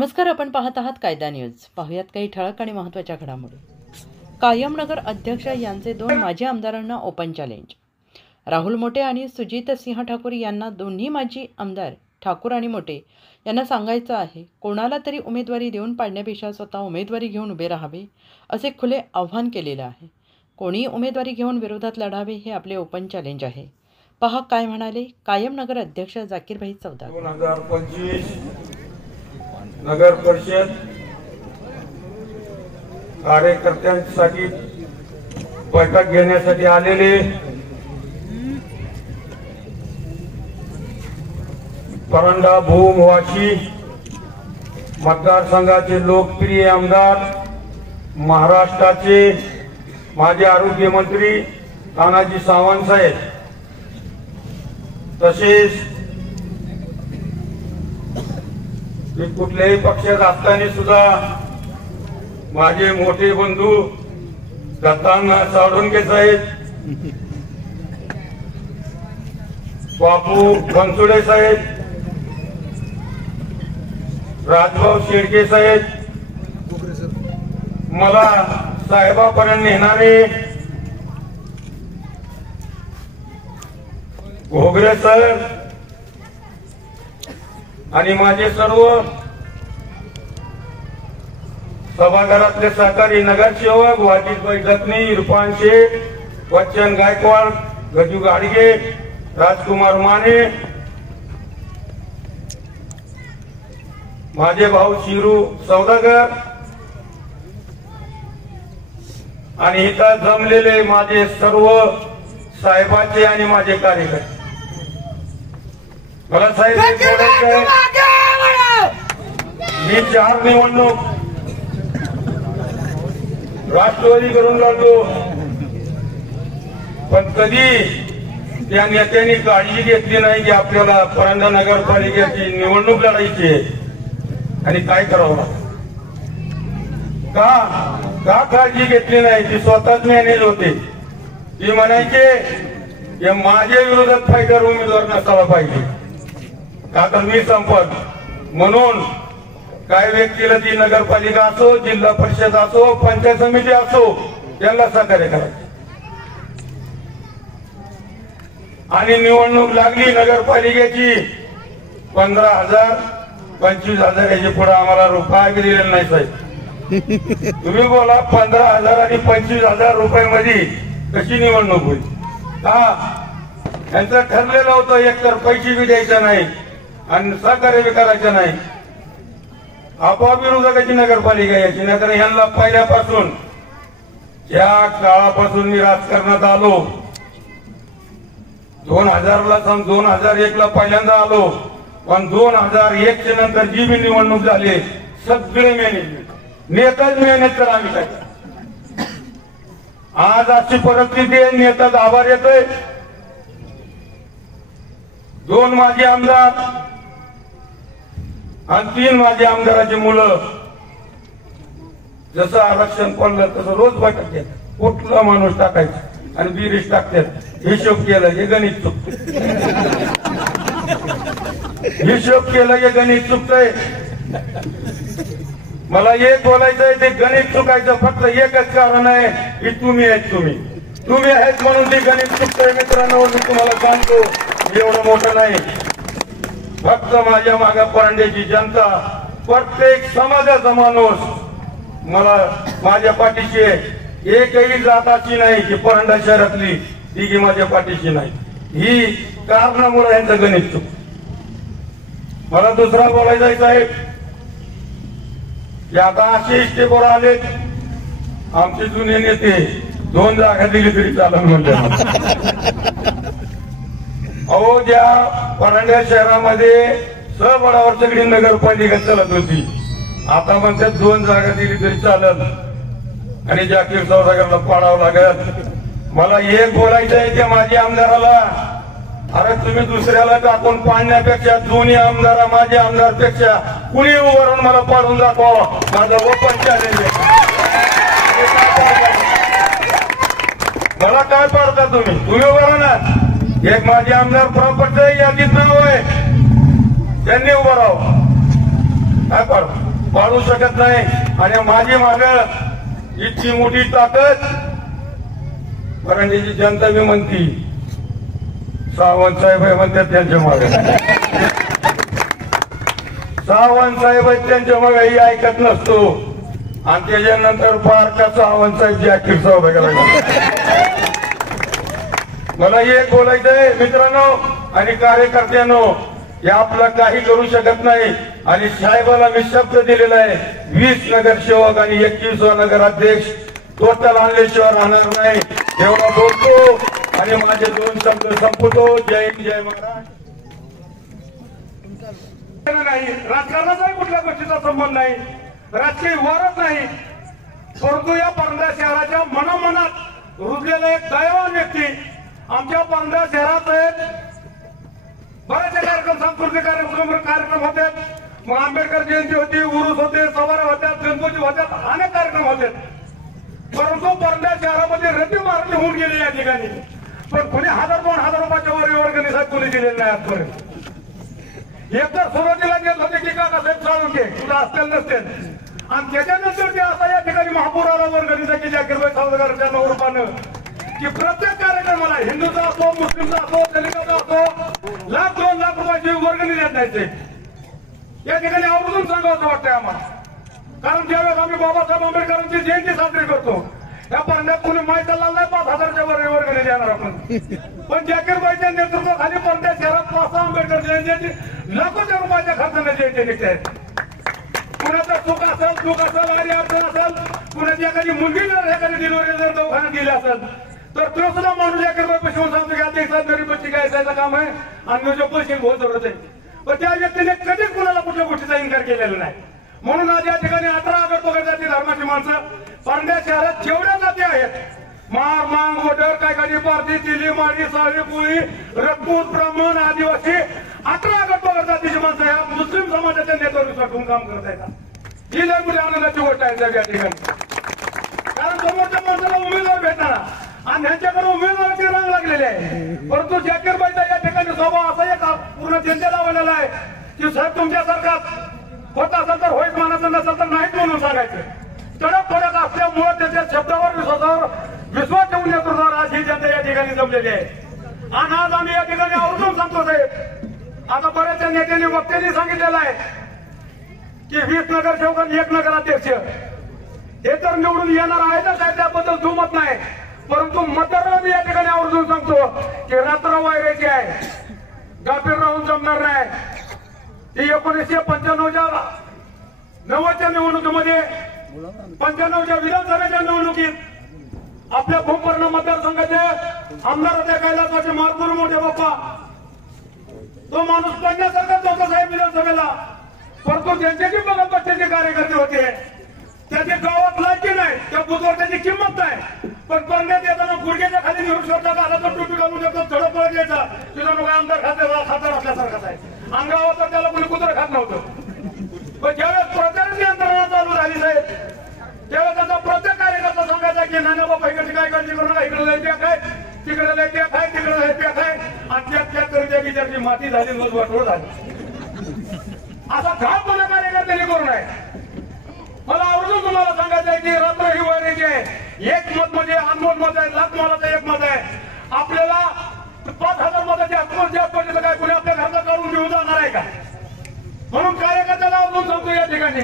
नमस्कार, आपण पाहत आहात कायदा न्यूज। पाहुयात काही ठळक आणि महत्त्वाच्या घडामोडी। कायमनगर अध्यक्ष यांचे 2 माजी आमदारांना ओपन चॅलेंज। राहुल मोटे आणि सुजित सिंह ठाकूर यांना दोन्ही माजी आमदार ठाकूर आणि मोटे यांना सांगायचं आहे, कोणाला तरी उमेदवारी देऊन पाडण्यापेक्षा स्वतः उमेदवारी घेऊन उभे राहावे असे खुले आव्हान केलेले आहे। कोणी उमेदवारी घेऊन विरोधात लढावे हे आपले ओपन चॅलेंज आहे। पहा काय म्हणाले कायमनगर अध्यक्ष जाकीरभाई चौदागर। 2025 नगर परिषद कार्यकर्त्यांसाठी बैठक घेण्यासाठी आलेले परंडा भूम वाशी मतदारसंघाचे लोकप्रिय आमदार, महाराष्ट्राचे माजी आरोग्य मंत्री तानाजी सावंत साहेब, तसेच कुठल्याही पक्षात असताना सुद्धा माझे मोठे बंधू दत्तांना साळुंके साहेब, बापू बनसोडे साहेब, राजभाऊ शेळके साहेब, मला साहेबापर्यंत नेणारे घोगरे सर आणि माझे सर्व सभागृहातले सहकारी नगरसेवक वाजिदभाई जखनी, इरफान शेख, बच्चन गायकवाड, गजू गाडगे, राजकुमार माने, माझे भाऊ शिरू सौदागर आणि इथं जमलेले माझे सर्व साहेबांचे आणि माझे कार्यकर्ते, मला साहेब मी 4 निवडणूक राष्ट्रवादी करून लढलो, पण कधी त्या नेत्यांनी काळजी घेतली नाही की आपल्याला परंडा नगरपालिकेची निवडणूक लढायची आहे आणि काय करावं, का काळजी घेतली नाही। ती स्वतःच मॅनेज होते। ती म्हणायचे की माझ्या विरोधात फायदा उमेदवार नसावा पाहिजे, का तर मी संपत। म्हणून काय व्यक्तीला ती नगरपालिका असो, जिल्हा परिषद असो, पंचायत समिती असो, त्यांना सहकार्य करायचे। आणि निवडणूक लागली नगरपालिकेची, 15,000 25,000 याच्या पुढे आम्हाला रुपया दिलेला नाही साहेब। तुम्ही बोला 15,000 आणि 25,000 रुपयामध्ये कशी निवडणूक होईल? यांचं ठरलेलं होतं, एकतर पैसे बी द्यायचे नाही आणि सहकार्य बी करायचं नाही। आपोआप विरोधकाची नगरपालिका यायची, नाहीतर ह्यांना पहिल्यापासून ज्या काळापासून मी राजकारणात आलो, 2000ला 2001ला पहिल्यांदा आलो, पण 2001 नंतर जी बी निवडणूक झाली सगळे मॅनेजमेंट नेताच मेहनत करा आम्ही काय। आज अशी परिस्थिती आहे, नेताच आभार येतोय। 2 माजी आमदार आणि 3 माजी आमदाराची मुलं, जसं आरक्षण पडलं तसं रोज बैठक घेतात, कुठला माणूस टाकायचा आणि बिरीज टाकतात। हिशोब केलं हे गणित चुकत, हिशोब केलं हे गणित चुकतंय। मला एक बोलायचं आहे, ते गणित चुकायचं फक्त एकच कारण आहे की तुम्ही आहेत म्हणून ते गणित चुकतंय। मित्रांनो, मी तुम्हाला सांगतो, एवढं मोठं नाही, फक्त माझ्या मागे परंड्याची जनता, प्रत्येक समाजाचा माणूस मला माझ्या पाठीशी आहे। एकही जात अशी नाही की परंडा शहरातली ती की माझ्या पाठीशी नाही, ही कारणामुळे यांचं गणित चुक। मला दुसरा बोलायचं आहे साहेब, की आता असे स्टेपवर आले, आमचे जुने नेते 2 जागा दिली तरी चालत म्हणतात। अहो, ज्या परंड्या शहरामध्ये सहबळावर सगळी नगरपालिका चालत होती, आता म्हणतात 2 जागा दिली तरी चालत आणि जाकीर सौदागरला पाडावं लागत। मला एक बोलायचं आहे की माझ्या आमदाराला, अरे तुम्ही दुसऱ्याला टाकून पाडण्यापेक्षा दोन्ही आमदार माझ्या आमदारपेक्षा कुणी उभारून मला पाडून दाखवा, माझा ओपन चॅलेंज आहे। मला काय पाडता तुम्ही उभं ना। एक माझे आमदार प्रॉपर्टी यादीत नाव आहे, त्यांनी उभं राहावं, काय पाडतो। पाळू शकत नाही. आणि माझी माग इतकी मोठी ताकद परांड्याची जनता बी म्हणती, सावंत साहेब म्हणतात त्यांच्या मागे, सावंत साहेब त्यांच्या मागे ही ऐकत नसतो. आणि त्याच्यानंतर बारका सावंत साहेब जाकीर साहेब मला एक बोलायचंय मित्रांनो आणि कार्यकर्त्यांनो, हे आपलं काही करू शकत नाही. आणि साहेबाला मी शब्द दिलेला आहे, 20 नगरसेवक आणि 21 नगराध्यक्ष टोटल आणल्याशिवाय राहणार नाही एवढा बोलतो आणि माझे 2 शब्द संपवतो. जय हिंद, जय महाराष्ट्र. नाही राजकारणाचाही कुठल्या गोष्टीचा संबंध नाही, राजकीय वारच नाही, परंतु या परंडा शहराच्या मनामनात रुजलेला एक दैवान व्यक्ती आमच्या परंडा शहरात आहेत. बरेचसे कार्यक्रम, सांस्कृतिक कार्यक्रम होते, मग आंबेडकर जयंती होती, उरुस होते, सवाऱ्या होत्या, गणपती होत्या, अनेक कार्यक्रम होते. परंतु परंडा शहरामध्ये रती मारली होऊन गेली या ठिकाणी, पण कुणी 1000-2000 रुपयाच्या वर वर्गणीसाठी कोणी दिलेले नाही आजपर्यंत. एकदा सुरुवातीला घेत होते की काकासाहेब साळुंखे तुला असतील नसतील, आणि त्याच्यानंतर ते आता या ठिकाणी महापौराला वर्गणीसाठी जाकीरभाई सावरकरांच्या रूपानं की प्रत्येक कार्यक्रमाला हिंदूचा असो, मुस्लिमचा असो, दलिताचा असो, 1,00,000-2 लाख रुपयाची वर्गणी देत नाही. ते या ठिकाणी आवर्जून सांगावं वाटतंय आम्हाला, कारण ज्यावेळेस आम्ही बाबासाहेब आंबेडकरांची जयंती साजरी करतो या परंड्यात कुणी माहिती नाही 5,000च्या वर वर्गणी देणार आपण, पण जाकीरबाईच्या नेतृत्वाखाली परंड्या शहरात 5 आंबेडकर जयंती लाखोच्या रुपयाच्या खर्चाने जयंती निघते आहेत. कुणाचं सुख असेल, दुःख असेल, आणि अडचण असेल, कुणाची एखादी मुलगी जर एखादी डिलिव्हरी जर दवाखान्यात गेली असेल तर तो सुद्धा माणूस जाकीरबाई पैसे सांगतो की आता एक गरीब बच्ची घ्यायचं काम आहे आणि जो पैसे बहुत जरूरत आहे. पण त्या व्यक्तीने कधीच कुणाला कुठल्या गोष्टीचा इन्कार केलेला नाही. म्हणून आज या ठिकाणी 18 ऑगस्ट वगैरे जाती धर्माची माणसं परंड्या शहरात जेवढ्या जाती आहेत, मार, मांग, वडर, काय काही पारधी, तिली, माडी, साळी, कुळी, रजपूत, ब्राह्मण, आदिवासी, 18 ऑगस्ट वगैरे जातीची माणसं या मुस्लिम समाजाच्या नेतृत्वातून काम करत आहेत. ही लय मोठी आनंदाची गोष्ट आहे साहेब या ठिकाणी, कारण समोरच्या माणसाला उमेदवार भेटणार आणि ह्यांच्याकडे उमेदवाराची रंग लागलेली आहे. परंतु जाकीरबाईचा या ठिकाणी स्वभाव असा एक पूर्ण जनतेला लावलेला आहे की साहेब तुमच्यासारखा होत असेल तर होईत मानायचं नसेल तर नाहीत म्हणून सांगायचं. कडक फरक असल्यामुळे त्याच्या शब्दावर विश्वास ठेवून नेतृत्वावर आज ही जनता या ठिकाणी जमलेली आहे. आणि आज आम्ही या ठिकाणी आवर्जून सांगतो साहेब, आता बऱ्याचशा नेत्यांनी वक्त्यांनी सांगितलेलं आहे की 20 नगरसेवक आणि 1 नगराध्यक्ष हे तर निवडून येणार आहेतच काय त्याबद्दल दुमत नाही, परंतु मतदारांना मी या ठिकाणी आवर्जून सांगतो की रात्र वायराची आहे, गाफीर राहून जमणार नाही. ही 1995च्या 90च्या निवडणुकीमध्ये 95च्या विधानसभेच्या निवडणुकीत आपल्या भूमपर्ण मतदारसंघाचे आमदार होते कैलासवासी मारपूर मोठे बाप्पा. तो माणूस पडण्यासारखाच होता साहेब विधानसभेला, परंतु त्यांच्याची बघत बसण्याचे कार्यकर्ते होते, त्याच्या गावात लायकी नाही, त्या बुथवर त्याची किंमत नाही. पण परण्यात येताना गुडघ्याच्या खाली घेऊन शोधता आला तर टोपी घालून येतो, थोडं पळत यायचा, तुझा लोक आमदार खासदार असल्यासारखाच आहे. आणि गावात त्याला कोणी कुत्र खात नव्हतं. पण ज्यावेळेस प्रचाराची यंत्रणा चालू झाली साहेब, त्यावेळेस त्याचा प्रत्येक कार्यकर्ता सांगायचा की नाना बाबा इकडची काय काळजी करू नका, इकडे लय पॅक आहे, तिकडे लय पॅक आहे, तिकडे लय पॅक आहे, आणि त्यात पॅक करून त्या बिचारची माती झाली, मग वाटोळ झाली. असा घात मला कार्यकर्त्यांनी करू नये. मला आवडून तुम्हाला सांगायचं आहे की रात्र ही वायरेची आहे. एक मत म्हणजे अनमोल मत आहे, 1,00,000 मताचं एक मत आहे. आपल्याला 5,000 मताची आत्महत्या काय कुणी आपल्या घराला काढून घेऊन जाणार आहे का? म्हणून कार्यकर्त्याला आवडून सांगतो या ठिकाणी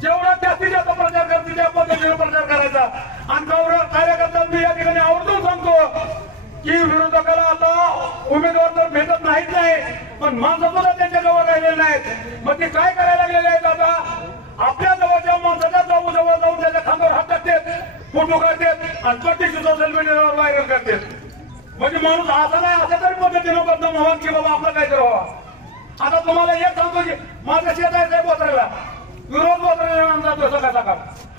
जेवढा जास्तीत जास्त प्रचार करतील त्या पद्धतीने प्रचार करायचा. आणि कार्यकर्त्यांना मी या ठिकाणी आवर्जून सांगतो की विरोधकाला आता उमेदवार तर भेटत नाहीच नाही, पण माणसं सुद्धा त्यांच्या जवळ राहिलेले नाहीत. मग ते काय करायला लागलेले आहेत आता, आपल्या जवळच्या माणसाच्या जवळ जाऊन त्याच्या खांद्यावर हात टाकतात, फोटो काढतात आणि प्रत्यक्ष सोशल मीडियावर व्हायरल करतात. म्हणजे माणूस असा नाही अशा तरी पद्धतीनं बदनाम व्हावा की बाबा आपलं काय तर व्हावा. आता तुम्हाला एक सांगतो की माझं शेत आहे साहेब बोथऱ्याला, विरोध बोथऱ्याला जातो सकाळ सकाळ,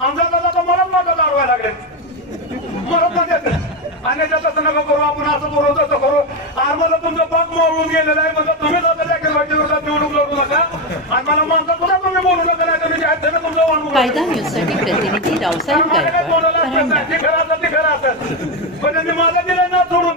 आमचा दादा मलाच माझा दाडवायला लागले, मलाच म्हणतात आणि तसं नका करू, आपण असं करू तसं करू. आम्हाला तुमचं पाक मोडून गेलेलं आहे, म्हणजे तुम्ही निवडणूक लढू नका आणि मला माणसा सुद्धा तुम्ही बोलू नका, नाही तुम्ही तुमचं कायदा न्यूजसाठी प्रतिनिधी रावसाहेब गायकवाड. खरं असेल पण त्यांनी माझा दिला ना सोडून